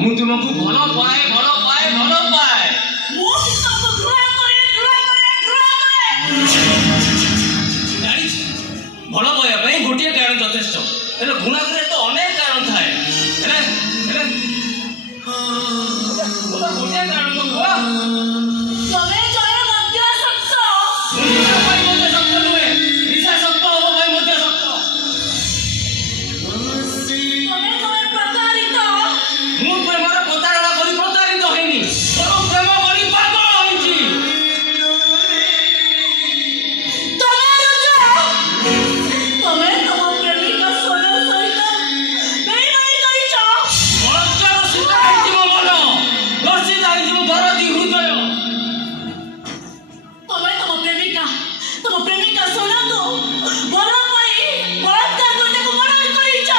ମୁଁ ତୁମକୁ ଭଲ ପାଏ ଭଲ ପାଏ ଭଲ ପାଏ। ମୁଁ ତମକୁ ଘୃଣା କରେ ଜାଣିଛି ଭଲ ପାଇବା ପାଇଁ ଗୋଟିଏ କାରଣ ଯଥେଷ୍ଟ, ହେଲେ ଘୃଣା କରିବା ତ ଅନେକ କାରଣ ଥାଏ। ହେଲେ ହେଲେ ଗୋଟିଏ କାରଣ ତ କୁହ। ତମେ ଜଣେ ମଦ୍ୟାସକ୍ତ। ନିଶା ପାଇଁ ମଧ୍ୟ ଶକ୍ତ ନୁହେଁ, ନିଶା ଶକ୍ତ ହବ ପାଇଁ ମଧ୍ୟ ଶକ୍ତ। ତମେ ପ୍ରତାରିତ। ମୁଁ ପ୍ରେମରେ ପ୍ରତାରଣା କରି ପ୍ରତାରିତ ହେଇନି, ବରଂ ପ୍ରେମ କରି ପାଗଳ ହେଇଛି। ତମେ ତମ ପ୍ରେମିକା ସୋନା ସହିତ ବେଇମାନି କରିଛ। ବଳାତ୍କାର ଶିକାର ହେଇଛି ମୋ ମନ, ଦର୍ଶିତ ହେଇଛି ମୋ ଦରଦୀ ହୃଦୟ। ତମେ ତମ ପ୍ରେମିକା ସୋନାକୁ ଭଲ ପାଇ ବଳାତ୍କାର କରିବାକୁ ମନା କରିଛ।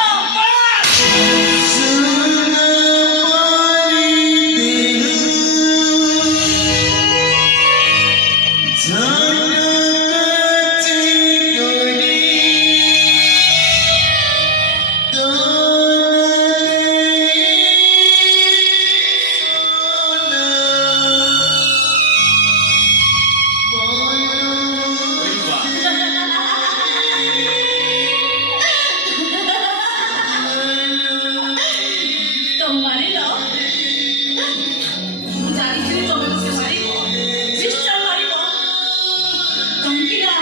ତମେ ମାରିଲ। ମୁଁ ଜାଣିଥିଲି ତମେ ମୋତେ ମାରିବ, ନିଶ୍ଚୟ ମାରିବ। କାହିଁକି ନା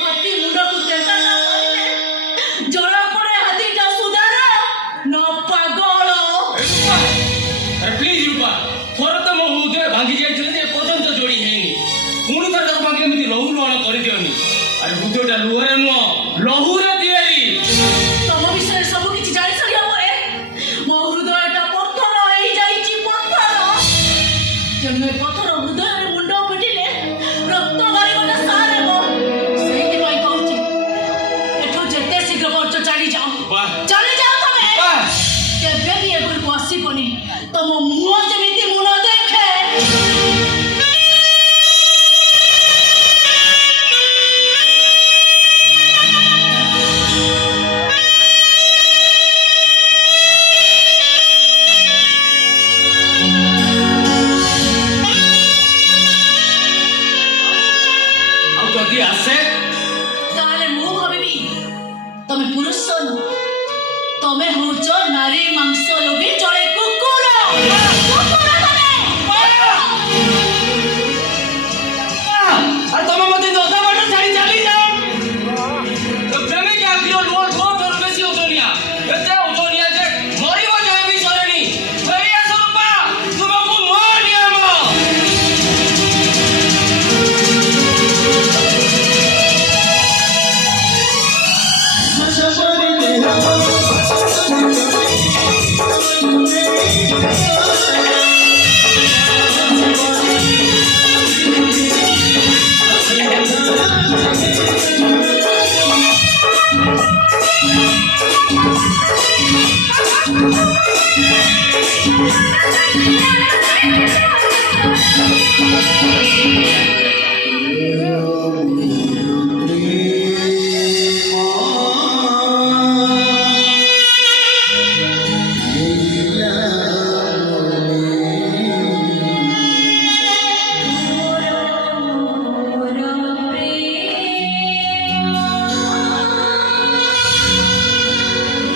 ହାତୀ ମୁଣ୍ଡକୁ ତେତା ନ ମାରିଲେ ଜଣା ପଡେ ହାତୀଟା ସୁଧାର ନ ପାଗଳ। ଆରେ ପ୍ଲିଜ ରୂପା, ଥରେ ତ ମୋ ହୃଦୟ ଭାଙ୍ଗି ଯାଇଥିଲେ ଯେ ଏପର୍ଯ୍ୟନ୍ତ ଯୋଡ଼ି ହେଇନି, ପୁଣି ଥରେ ତାକୁ ଭାଙ୍ଗି ଏମିତି ଲହୁ ଲୁହାଣ କରିଦିଅନି। ଆରେ ହୃଦୟଟା ଲୁହରେ